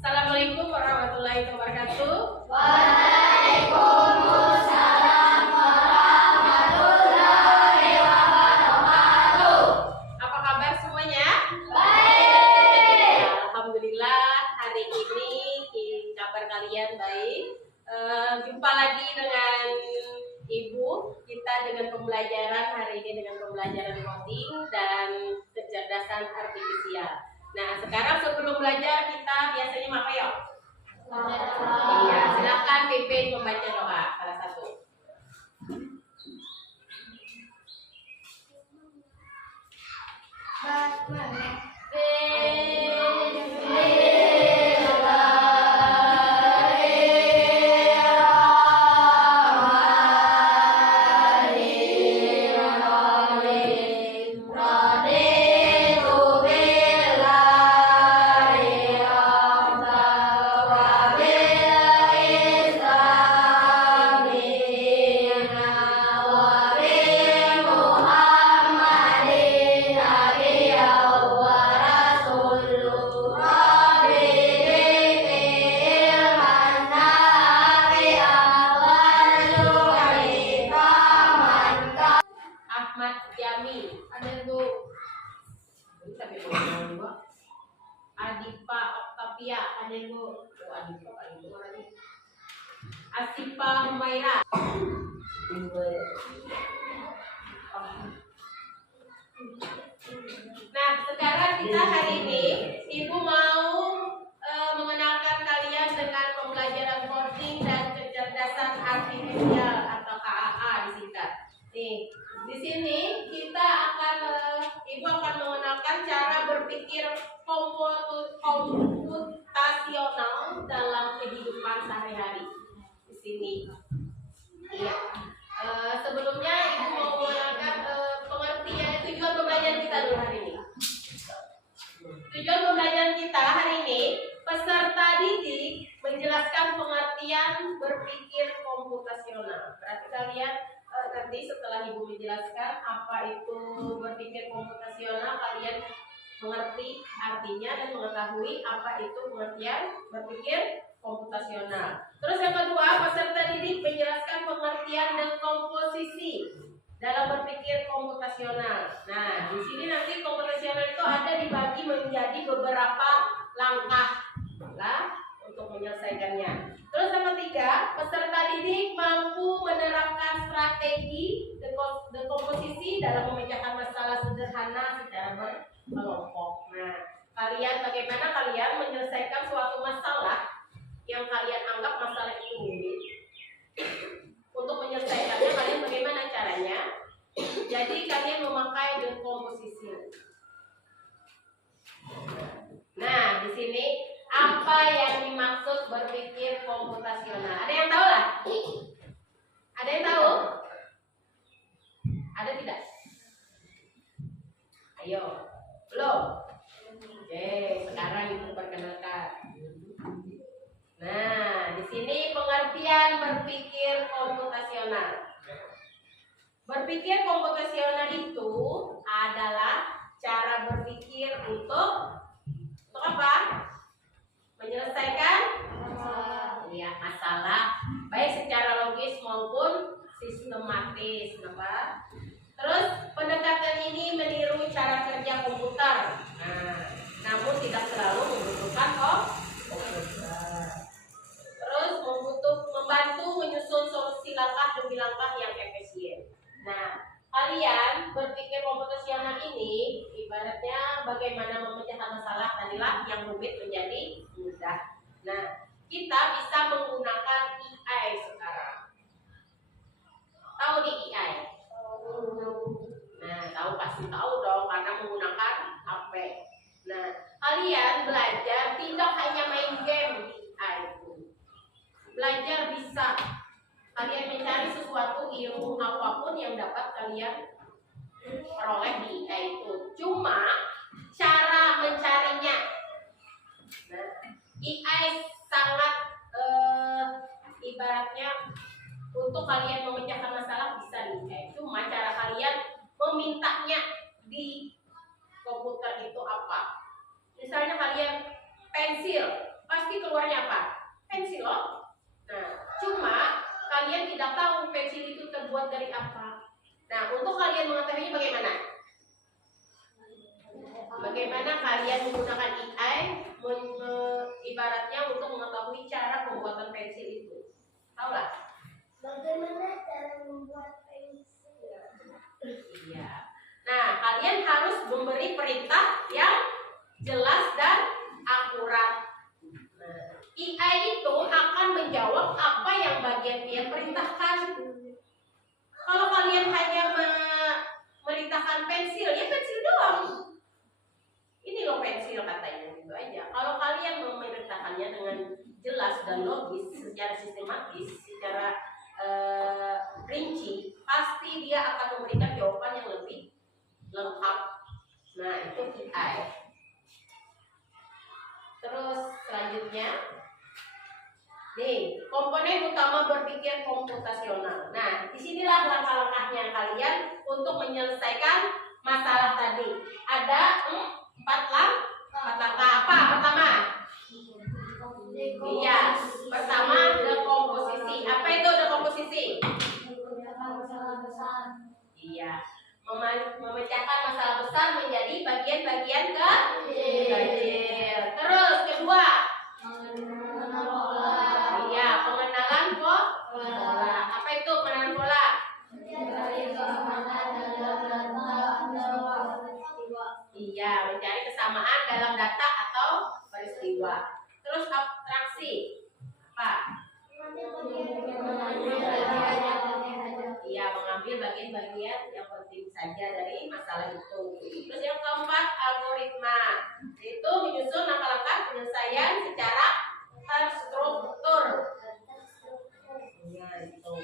Assalamualaikum warahmatullahi wabarakatuh. Waalaikumsalam warahmatullahi wabarakatuh. Apa kabar semuanya? Baik. Alhamdulillah, hari ini kabar kalian baik. Jumpa lagi dengan Ibu. Kita dengan pembelajaran hari ini dengan pembelajaran coding dan kecerdasan artifisial. Nah, sekarang sebelum belajar kita biasanya apa ya? Iya, silakan pimpin membaca doa salah satu. Adipa Octavia, ada Bu. Adipa paling tua lagi. Asipa Humaira. Nah, sekarang kita hari ini Ibu mau mengenalkan kalian dengan pembelajaran coding dan kecerdasan artifisial atau KAA disingkat. Nih, di sini kita akan Ibu akan mengenalkan cara berpikir komputasional dalam kehidupan sehari-hari. Di sini. Iya. Sebelumnya Ibu mau mengenalkan pengertian tujuan pembelajaran kita dulu hari ini. Tujuan pembelajaran kita hari ini, peserta didik menjelaskan pengertian berpikir komputasional. Berarti kalian nanti setelah Ibu menjelaskan apa itu berpikir komputasional, kalian mengerti artinya dan mengetahui apa itu pengertian berpikir komputasional. Terus yang kedua, peserta didik menjelaskan pengertian dan komposisi dalam berpikir komputasional. Nah, di sini nanti komputasional itu ada dibagi menjadi beberapa langkah untuk menyelesaikannya. Terus yang ketiga, peserta didik mampu menerapkan strategi dekomposisi dalam memecahkan masalah sederhana secara berkelompok. Nah, bagaimana kalian menyelesaikan suatu masalah yang kalian anggap masalah itu rumit? Untuk menyelesaikannya kalian bagaimana caranya? Jadi kalian memakai dekomposisi. Nah, di sini apa yang dimaksud berpikir komputasional? Ada yang tahu lah? Ada yang tahu? Ada tidak? Ayo, belum? Oke, sekarang Ibu perkenalkan. Nah, di sini pengertian berpikir komputasional. Berpikir komputasional itu adalah cara berpikir untuk apa? Menyelesaikan masalah baik secara logis maupun sistematis, apa? Terus pendekatan ini meniru cara kerja komputer. Nah, namun tidak selalu membutuhkan komputer. Terus membantu menyusun solusi langkah demi langkah yang efisien. Nah, kalian berpikir komputasional ini ibaratnya bagaimana memecahkan masalah tadilah yang rumit menjadi mudah. Nah, kita bisa menggunakan AI sekarang. Tahu di AI? Nah, pasti tahu dong karena menggunakan HP. Nah, kalian belajar tidak hanya main game di AI itu. Belajar bisa kalian mencari sesuatu ilmu apapun yang dapat kalian peroleh di AI itu. Cuma cara mencarinya. Nah, AI sangat ibaratnya untuk kalian memecahkan masalah bisa nih AI. Cuma cara kalian memintanya di komputer itu apa? Misalnya kalian pensil, pasti pasti keluarnya apa? Pensil loh. Nah, cuma kalian tidak tahu pensil itu terbuat dari apa. Nah, untuk kalian mengetahuinya bagaimana? Bagaimana kalian menggunakan AI ibaratnya untuk mengetahui cara pembuatan pensil itu? Tahu lah? Bagaimana cara membuat pensil? Iya. Nah, kalian harus memberi perintah yang jelas dan akurat. Nah, AI itu akan menjawab apa yang bagian dia perintahkan. Kalau kalian hanya merintahkan pensil, ya pensil doang. Ini loh pensil katanya gitu aja. Kalau kalian memerintahkannya dengan jelas dan logis, secara sistematis, secara rinci, pasti dia akan memberikan jawaban yang lebih lengkap. Nah, itu AI. Terus selanjutnya, nih komponen utama berpikir komputasional. Nah, disinilah langkah-langkahnya kalian untuk menyelesaikan masalah tadi. Ada 4 langkah. Apa pertama? Iya, pertama dekomposisi. Apa itu dekomposisi? Iya, memecahkan masalah besar menjadi bagian-bagian kecil. Terus kedua, iya, pengenalan pola. Apa itu pengenalan pola? Iya, mencari kesamaan dalam data atau peristiwa. Terus abstraksi. Apa? Iya, mengambil bagian-bagian yang penting saja dari masalah itu. Terus yang keempat, algoritma. Itu menyusun langkah-langkah penyelesaian secara terstruktur. Iya, itu.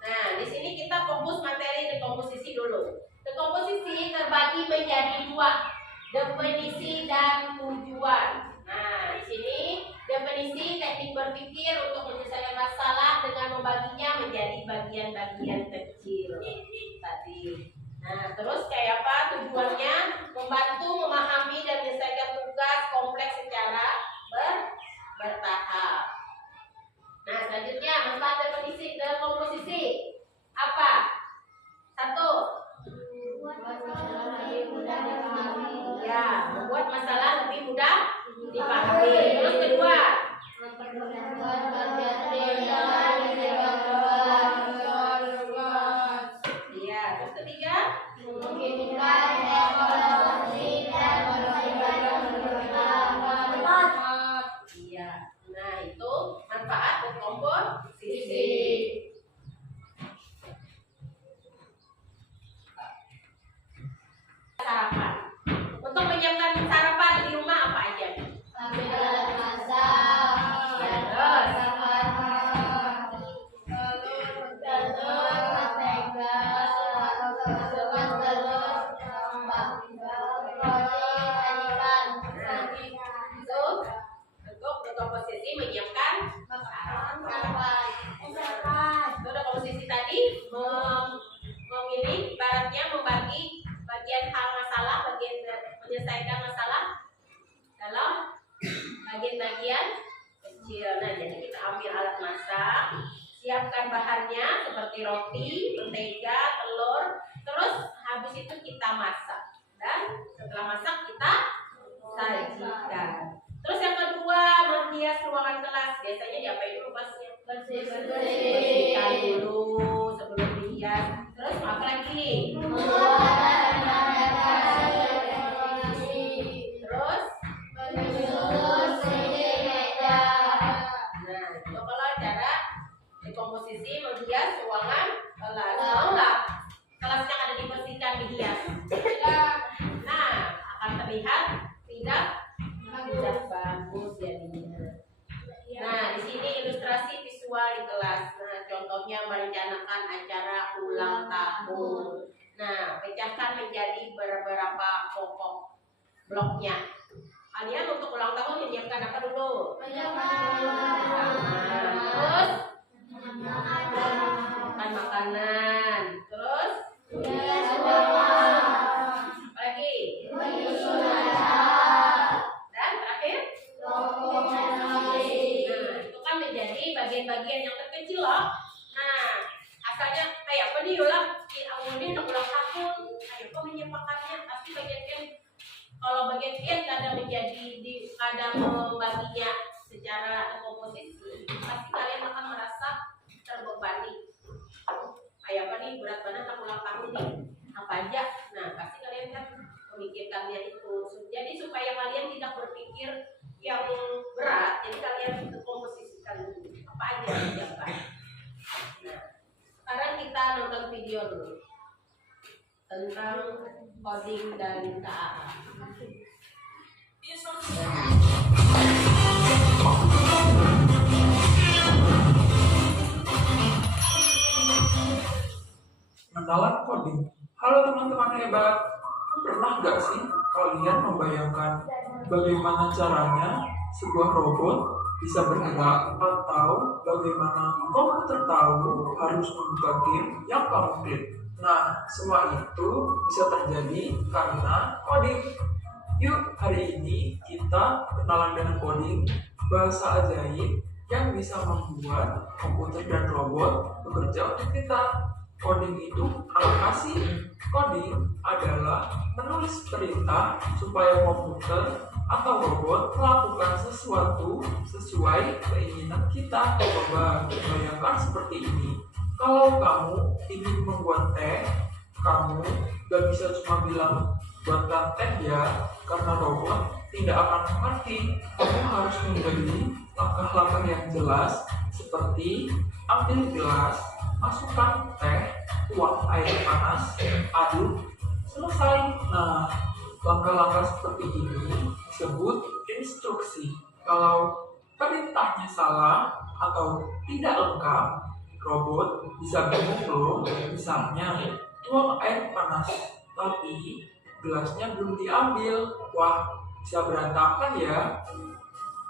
Nah, di sini kita fokus materi dekomposisi dulu. Dekomposisi terbagi menjadi 2, definisi dan tujuan. Nah, di sini definisi teknik berpikir untuk menyelesaikan masalah dengan membaginya menjadi bagian-bagian kecil tadi. Nah, terus kayak apa tujuannya? Membantu memahami dan menyelesaikan tugas kompleks secara bertahap. Nah, selanjutnya manfaat definisi dekomposisi apa? 1. Ya, membuat masalah lebih mudah dipahami. Terus kedua, iya. Terus ketiga, iya. Nah, itu manfaat dekomposisi. Sarapan. Untuk menyiapkan sarapan di rumah apa aja? Untuk dekomposisi menyiapkan sarapan. Itu dekomposisi tadi memilih ibaratnya membagi bagian hal masalah, bagian menyelesaikan masalah dalam bagian-bagian kecil. Nah, jadi kita ambil alat masak, siapkan bahannya seperti roti, mentega, telur, terus habis itu kita masak. Dan setelah masak kita sajikan. Terus yang kedua, menghias ruangan kelas. Biasanya diapain dulu pasnya? Bersihkan dulu sebelum dihias. Terus apa lagi? Terus nah, itu kalau cara dekomposisi menghias ruangan kelas. Mau nggak kelasnya ada dibersihkan, dihias? Nah, akan terlihat tidak bagus jadinya. Nah, di sini ilustrasi visual di kelas. Nah, contohnya merencanakan acara ulang tahun. Nah, pecahkan menjadi beberapa pokok bloknya. Kalian untuk ulang tahun menyiapkan apa dulu? Terus makan makanan. Terus apa lagi? Kalau bagian N kadang kadang membaginya secara komposisi, pasti kalian akan merasa terbebani. Kayak apa nih, berat badan aku ulang tahun nih, apa aja. Nah, pasti kalian kan memikirkannya itu. Jadi supaya kalian tidak berpikir yang berat, jadi kalian komposisikan dulu apa aja yang dijaga. Nah, sekarang kita nonton video dulu tentang coding dan KA. Kenalan coding. Halo teman-teman hebat. Pernah nggak sih kalian membayangkan bagaimana caranya sebuah robot bisa bergerak, atau bagaimana komputer tahu harus membuka game yang kamu klik? Nah, semua itu bisa terjadi karena coding. Yuk, hari ini kita kenalan dengan coding, bahasa ajaib yang bisa membuat komputer dan robot bekerja untuk kita. Coding itu apa sih? Coding adalah menulis perintah supaya komputer atau robot melakukan sesuatu sesuai keinginan kita. Coba bayangkan seperti ini. Kalau kamu ingin membuat teh, kamu gak bisa cuma bilang buatkan teh ya, karena robot tidak akan mengerti. Kamu harus memberi langkah-langkah yang jelas, seperti ambil gelas, masukkan teh, tuang air panas, aduk, selesai. Nah, langkah-langkah seperti ini disebut instruksi. Kalau perintahnya salah atau tidak lengkap, robot bisa bingung loh. Misalnya, tuang air panas, tapi gelasnya belum diambil. Wah, bisa berantakan ya.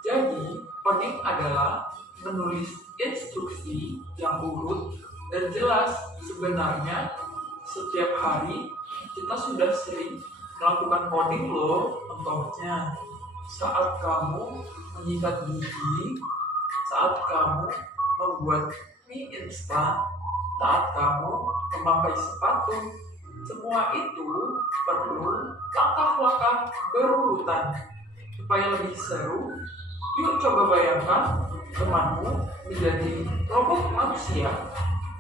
Jadi, coding adalah menulis instruksi yang urut dan jelas. Sebenarnya setiap hari kita sudah sering melakukan coding loh. Contohnya saat kamu menyikat gigi, saat kamu membuat mie instan, saat kamu memakai sepatu. Semua itu perlu langkah-langkah berurutan supaya lebih seru. Yuk coba bayangkan temanmu menjadi robot manusia.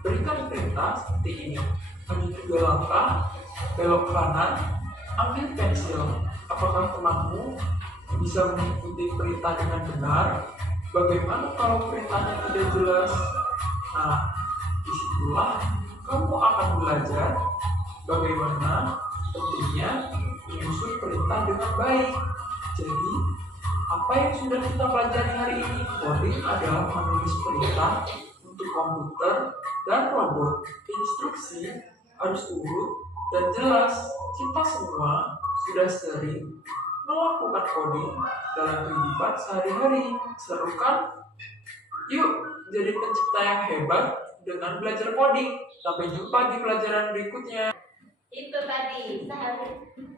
Berikan perintah seperti ini. Maju 3 langkah, belok kanan, ambil pensil. Apakah temanmu bisa mengikuti perintah dengan benar? Bagaimana kalau perintahnya tidak jelas? Nah, disitulah kamu akan belajar bagaimana pentingnya menyusun perintah dengan baik. Jadi, apa yang sudah kita pelajari hari ini? Coding adalah menulis perintah untuk komputer dan robot. Instruksi harus urut dan jelas. Kita semua sudah sering melakukan coding dalam kehidupan sehari-hari. Seru kan? Yuk, jadi pencipta yang hebat dengan belajar coding. Sampai jumpa di pelajaran berikutnya. Itu tadi,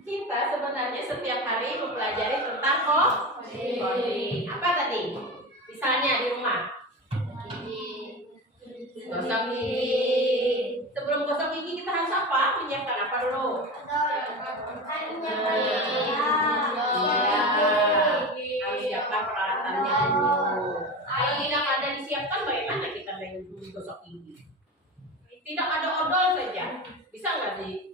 kita sebenarnya setiap hari mempelajari tentang coding. Apa tadi? Misalnya di rumah, gosok gigi. Sebelum gosok gigi kita harus apa? Menyiapkan apa dulu? Harus siapkan peralatannya dulu. Kalau tidak ada disiapkan, bagaimana kita gosok gigi? Tidak ada odol saja, bisa nggak sih?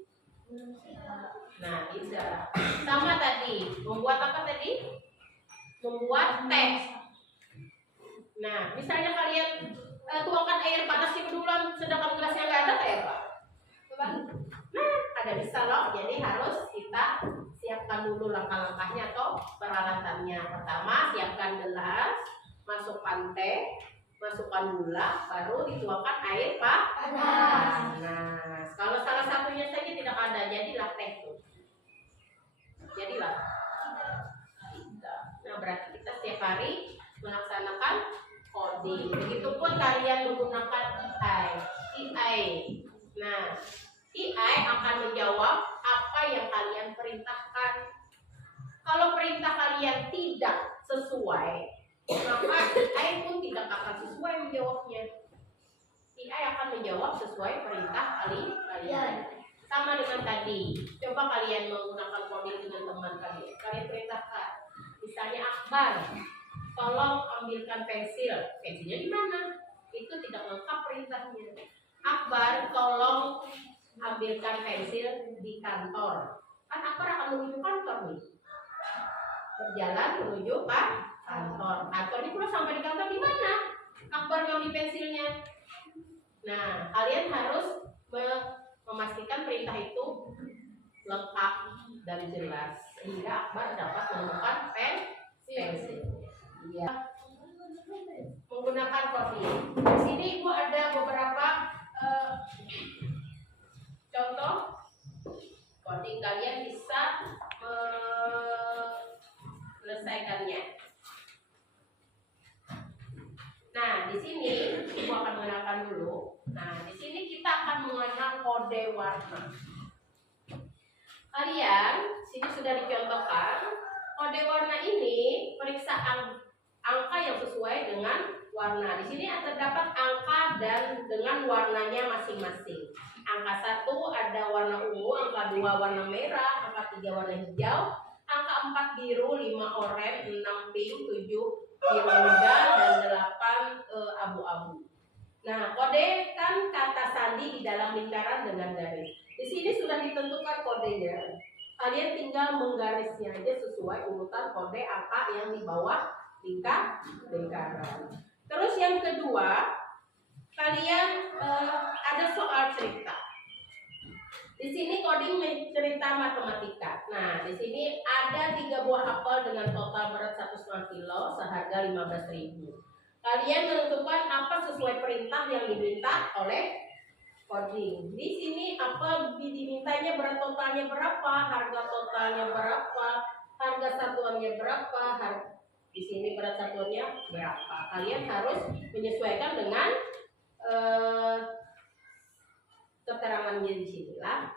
Nah, bisa. Sama tadi, membuat apa tadi? Membuat teh. Nah, misalnya kalian tuangkan air panas di kedulan, sedangkan gelasnya nggak ada, kayak apa? Nah, ada bisa loh. Jadi harus kita siapkan dulu langkah-langkahnya atau peralatannya. Pertama, siapkan gelas, masukkan teh, masukkan gula, baru dituangkan air panas. Nah, kalau salah satunya saja tidak ada, jadilah teh tuh. Jadilah. Nah, berarti kita setiap hari melaksanakan coding. Begitupun kalian menggunakan AI. Nah, AI akan menjawab apa yang kalian perintahkan. Kalau perintah kalian tidak sesuai, maka AI pun tidak akan sesuai menjawabnya. AI akan menjawab sesuai perintah kalian. Sama dengan tadi, coba kalian menggunakan coding dengan teman kalian perintahkan. Misalnya Akbar, tolong ambilkan pensil. Pensilnya di mana? Itu tidak lengkap perintahnya. Akbar, tolong ambilkan pensil di kantor. Kan Akbar akan menuju kantor nih. Berjalan menuju kantor. Kantor ini kalau sampai di kantor di mana? Akbar ngambil pensilnya. Nah, kalian harus memastikan perintah itu lengkap dan jelas sehingga Akbar dapat menemukan pensil. Iya. Menggunakan coding. Di sini Ibu ada beberapa contoh coding, kalian bisa menyelesaikannya. Nah, di sini Ibu akan mengenalkan dulu. Nah, di sini kita akan mengenal kode warna. Kalian, sini sudah dicontohkan. Kode warna ini periksa angka yang sesuai dengan warna. Di sini terdapat angka dan dengan warnanya masing-masing. Angka 1 ada warna ungu, angka 2 warna merah, angka 3 warna hijau, angka 4 biru, 5 oranye, 6 pink, 7 biru muda, dan 8 abu-abu. Nah, kode kan kata sandi di dalam lingkaran dengan garis. Di sini sudah ditentukan kodenya. Kalian tinggal menggarisnya aja sesuai urutan kode angka yang di bawah lingkaran. Terus yang kedua, kalian ada soal cerita. Di sini coding cerita matematika. Nah, di sini ada 3 buah apel dengan total berat 1,5 kilo seharga 15.000. Kalian menentukan apa sesuai perintah yang diminta oleh coding. Di sini apel dimintanya berat totalnya berapa, harga totalnya berapa, harga satuannya berapa, di sini berat satuannya berapa. Kalian harus menyesuaikan dengan keterangannya di sinilah.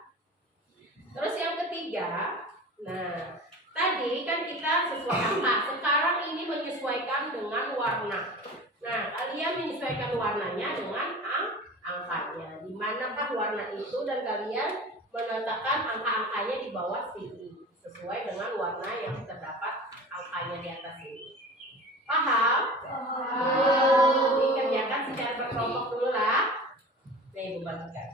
Terus yang ketiga, nah tadi kan kita sesuai angka. Sekarang ini menyesuaikan dengan warna. Nah, kalian menyesuaikan warnanya dengan angkanya. Di manakah warna itu dan kalian meletakkan angka-angkanya di bawah sini sesuai dengan warna yang terdapat angkanya di atas ini. Paham? Dikerjakan secara berkelompok dulu lah. Nah, Ibu bagikan.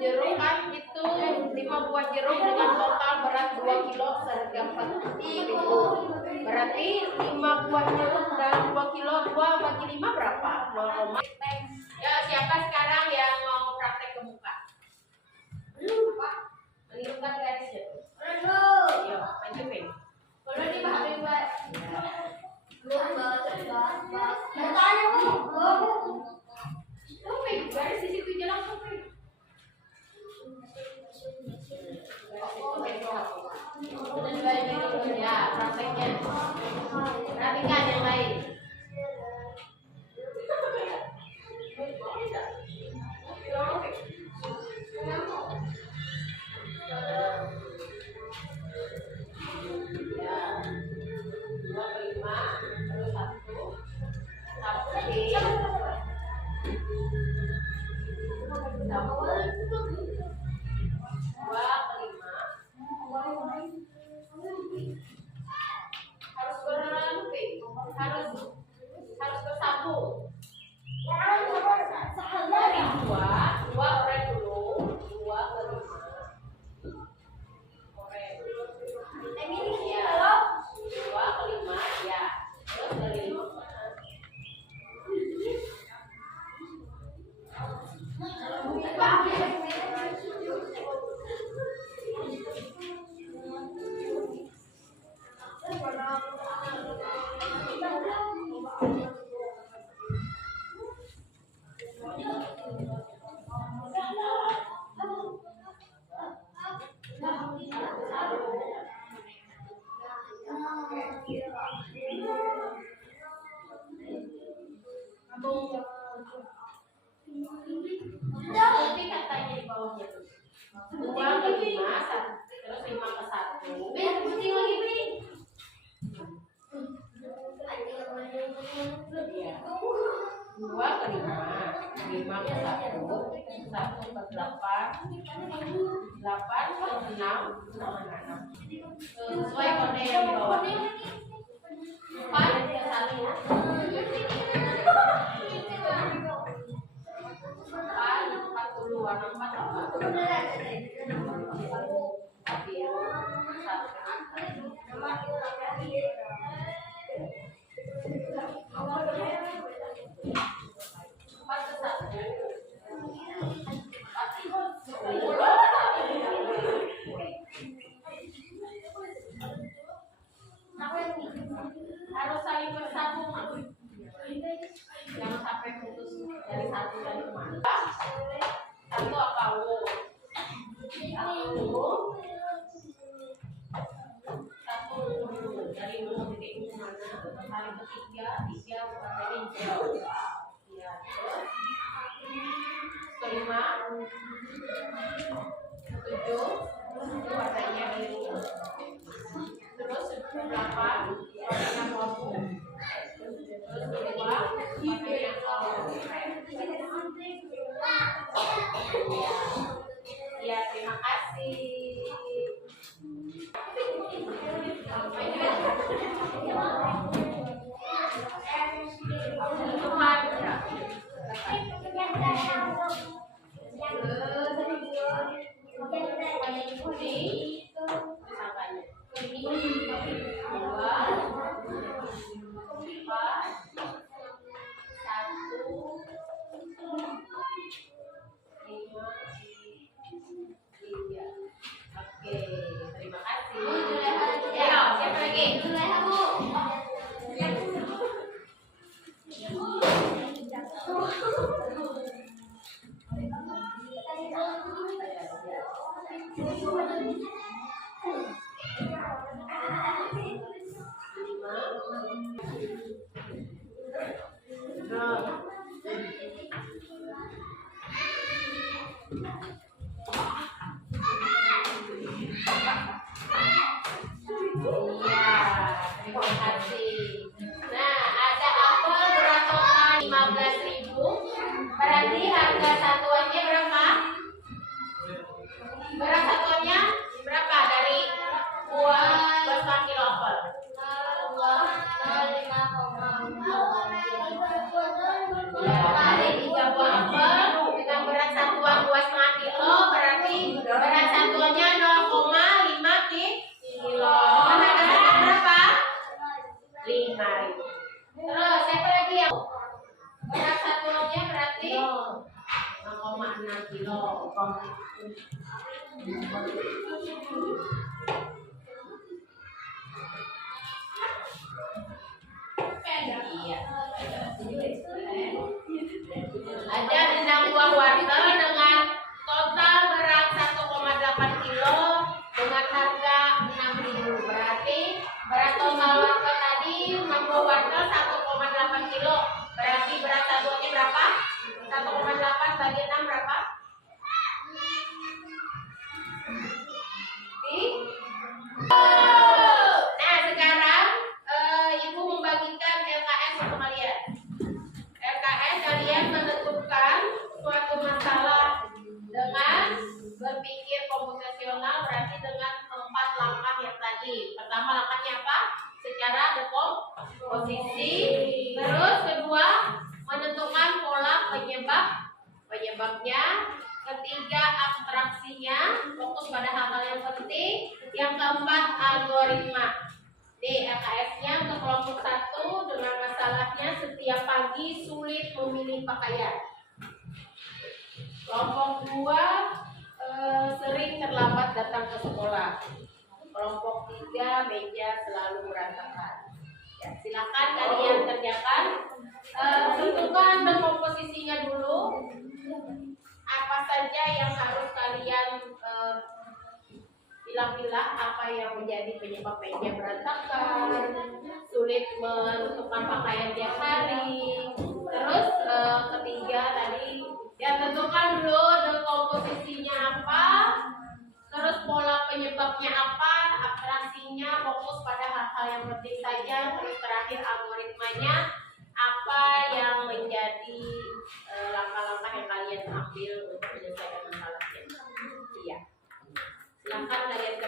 Jeruk kan itu 5 buah jeruk dengan total berat 2 kilo seharga 40.000. Berarti 5 buah jeruk dalam 2 kilo 2 bagi 5 berapa? 0, ya siapa sekarang yang mau praktek ke muka? Menghidupkan garisnya. Ayo, lanjutin. Kalau dibahas garis di situ aja langsung. Ya, prakteknya. Perhatikan yang lain. ke 8, 8 ke 6, sesuai kode yang di bawah. 4 ke 1, 40, warna 4 apa? Biru, 4 ke 1. Harus saling bersambung, jangan sampai putus dari satu dan kemana. Satu apa U? Satu dari U titik mana? Kali ketiga, 3 warnanya hijau. Ya, terus kelima, 7 warnanya biru. Terus 8 warnanya abu. Terus 2 warnanya ya, terima kasih. Oke, terima kasih. Ya, siapa lagi? Iya, terima kasih. Nah, ada apel berat total 15.000. Berarti harga satuannya berapa? Berat satuannya berapa dari buah 2,5 kilo apel? Ya, dari 3 buah apel dengan berat satuan 2,5 kilo, berarti berat satuannya 0,5 kilo. Harga berapa? 5.000. Terus siapa lagi yang berat satuannya berarti 0,6 kilo. Iya. Ada 6 buah wortel dengan total berat 1,8 kilo dengan harga 6.000. Berarti berat total wortel tadi 6 buah wortel 1,8 kilo. Berarti berat satuannya berapa? 1,8 bagi 6 berapa? Nah, sekarang Ibu membagikan LKS untuk kalian. LKS kalian menentukan suatu masalah dengan berpikir komputasional, berarti dengan 4 langkah yang tadi. Pertama langkahnya apa? Secara dekomposisi. Terus kedua, menentukan pola penyebabnya. Ketiga, abstraksinya, fokus pada hal-hal yang penting. Yang keempat, algoritma. LKS-nya untuk kelompok 1 dengan masalahnya setiap pagi sulit memilih pakaian. Kelompok 2 sering terlambat datang ke sekolah. Kelompok 3 meja selalu berantakan. Ya, silakan kalian kerjakan. Tentukan dekomposisinya dulu. Apa saja yang harus kalian pilah-pilah, apa yang menjadi penyebab meja berantakan, sulit menentukan pakaian tiap hari. Terus ketiga tadi ya, tentukan dulu dekomposisinya apa, terus pola penyebabnya apa, abstraksinya, fokus pada hal-hal yang penting saja. Terus terakhir algoritmanya, apa yang menjadi langkah-langkah yang kalian ambil untuk menyelesaikan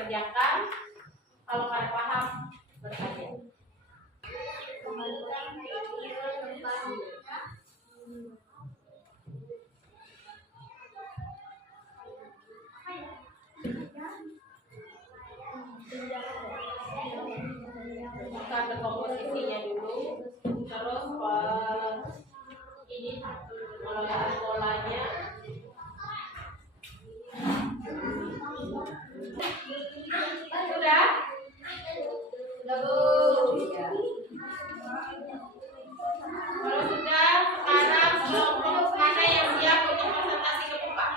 kerjakan. Kalau kalian paham, bertanya. Kembalikan pikiran tempatnya. Kita ke komposisinya dulu, terus ini pengelolaan polanya. Sudah? Sudah Bu? Iya. Kalau sudah, sekarang kelompok mana yang siap untuk presentasi ke Bapak?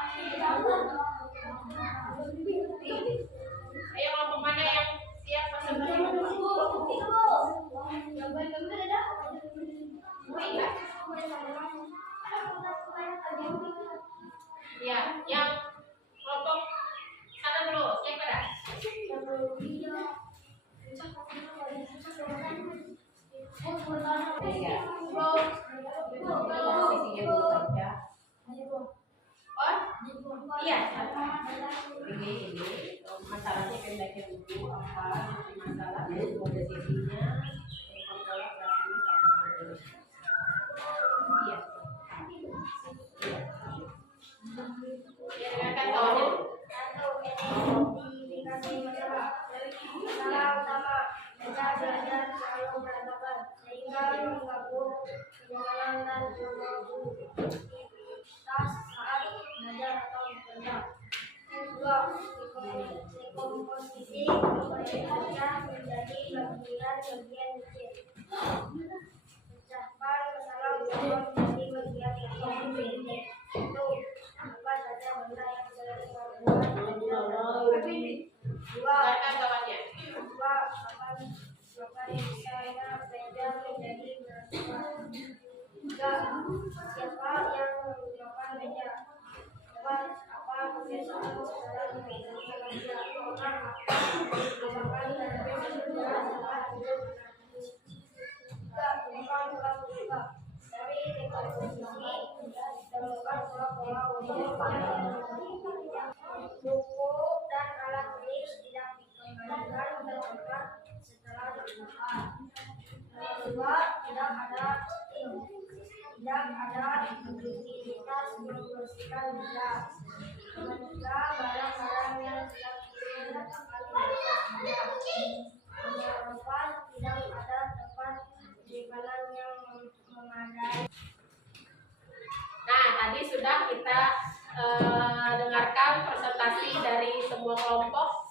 Ayo kelompok mana yang siap presentasi ke Bapak? Oh iya. Ya, yang kelompok sana dulu, siap pada? Iya. Posisinya dulu saja. Oh, iya. Ini masalahnya pendeknya dulu apa? Masalah posisinya, kontrol operasinya sama. Iya. Ya, dengarkan kawannya. Masalah utama belajar selalu berantakan sehingga mengganggu kenyamanan dan produktivitas saat belajar atau bekerja. Kedua, dekomposisi memperhatikan menjadi bagian-bagian kecil. Pecahkan masalah utama menjadi bagian-bagian pendek. Itu apa saja benda yang sering membuat belajar. Dua, Dengarkan kawannya. kapan saya belajar menjadi berat. Tiga, siapa yang menggunakan meja? Empat, apa kebiasaan sekarang menggunakan meja? Empat, apakah ada sejarah saat hidup? Tiga, bukan pola-pola dari dekomposisi temukan pola-pola untuk buku dan alat tulis tidak dikembalikan ke tempat setelah dibuka. Kedua, tidak ada aktivitas membersihkan meja. Ketiga, barang-barang yang tidak digunakan meja. Keempat, tidak ada tempat penyimpanan yang memadai. Nah, tadi sudah kita dengarkan presentasi dari semua kelompok.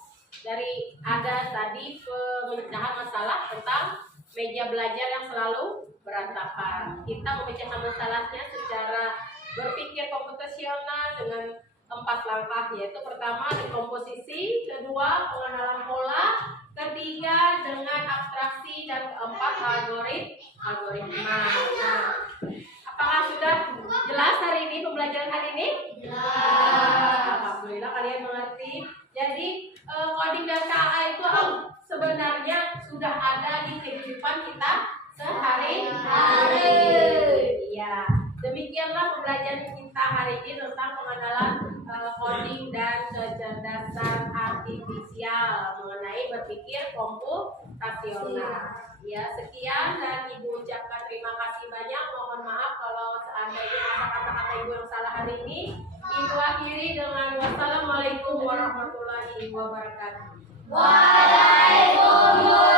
Dari ada tadi pemecahan masalah tentang meja belajar yang selalu berantakan. Kita memecahkan masalahnya secara berpikir komputasional dengan 4 langkah, yaitu pertama dekomposisi, kedua pengenalan pola, ketiga dengan abstraksi, dan keempat algoritma. Nah, apakah sudah jelas hari ini pembelajaran hari ini? Jelas. Alhamdulillah kalian mengerti. Jadi coding dan KA itu sebenarnya sudah ada di kehidupan kita sehari-hari. Iya. Demikianlah pembelajaran kita hari ini tentang pengenalan coding dan kecerdasan artifisial mengenai berpikir komputasional. Ya, sekian dan Ibu ucapkan terima kasih banyak. Mohon maaf kalau seandainya ada kata-kata Ibu yang salah hari ini. Ibu akhiri dengan wassalamualaikum warahmatullahi wabarakatuh. Waalaikumsalam.